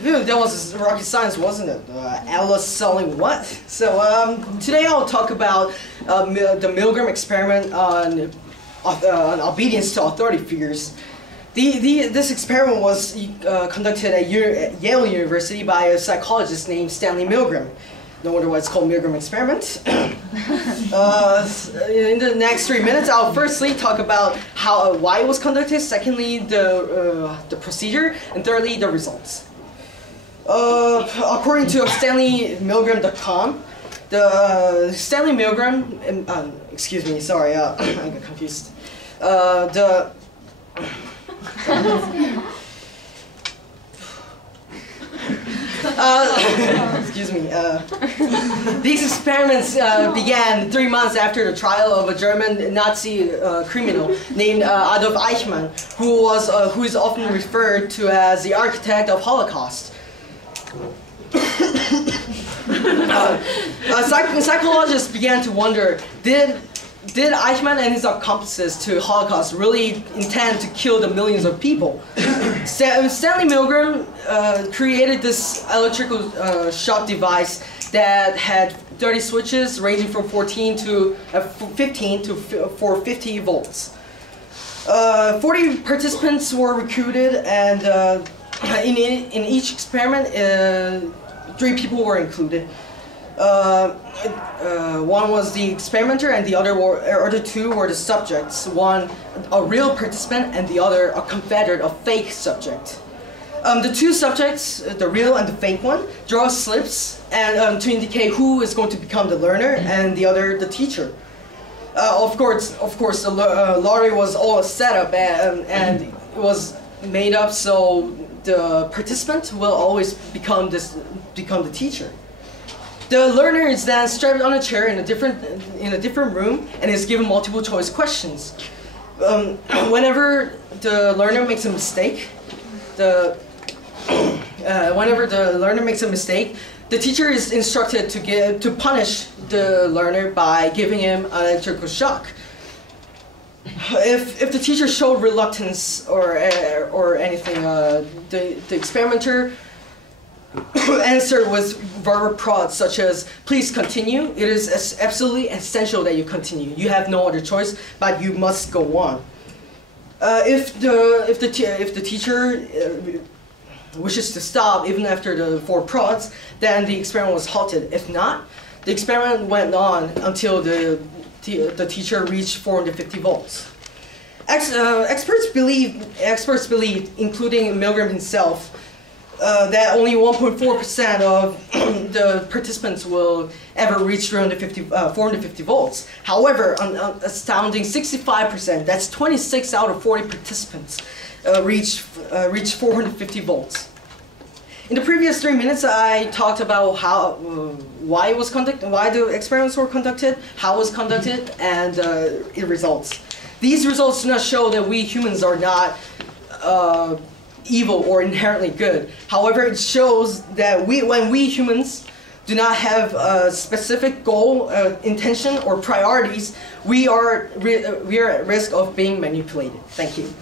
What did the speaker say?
Phew, that was rocket science, wasn't it? Alice selling what? So today I'll talk about the Milgram experiment on obedience to authority figures. This experiment was conducted at Yale University by a psychologist named Stanley Milgram. No wonder why it's called Milgram experiment. In the next 3 minutes, I'll firstly talk about why it was conducted, secondly the procedure, and thirdly the results. According to StanleyMilgram.com, the Stanley Milgram, excuse me, sorry, I got confused. Excuse me. These experiments began 3 months after the trial of a German Nazi criminal named Adolf Eichmann, who is often referred to as the architect of Holocaust. Psychologists began to wonder, did Eichmann and his accomplices to Holocaust really intend to kill the millions of people? Stanley Milgram created this electrical shock device that had 30 switches ranging from 15 to 450 volts. 40 participants were recruited, and in each experiment, 3 people were included. One was the experimenter, and the other 2 were the subjects. One a real participant, and the other a confederate, a fake subject. The 2 subjects, the real and the fake one, draw slips and to indicate who is going to become the learner, and the other the teacher. Of course, the lottery was all set up and it was made up so the participant will always become the teacher. The learner is then strapped on a chair in a different room and is given multiple choice questions. Whenever the learner makes a mistake, the teacher is instructed to punish the learner by giving him an electrical shock. If the teacher showed reluctance or anything, the experimenter answered with verbal prods such as "please continue." It is absolutely essential that you continue. You have no other choice, but you must go on. If the teacher wishes to stop even after the 4 prods, then the experiment was halted. If not, the experiment went on until the teacher reached 450 volts. Experts believed, including Milgram himself, that only 1.4% of the participants will ever reach 450 volts. However, an astounding 65%, that's 26 out of 40 participants, reach 450 volts. In the previous 3 minutes, I talked about why it was conducted, why the experiments were conducted, how it was conducted, and its results. These results do not show that we humans are not evil or inherently good. However, it shows that when we humans do not have a specific goal, intention, or priorities, we are at risk of being manipulated. Thank you.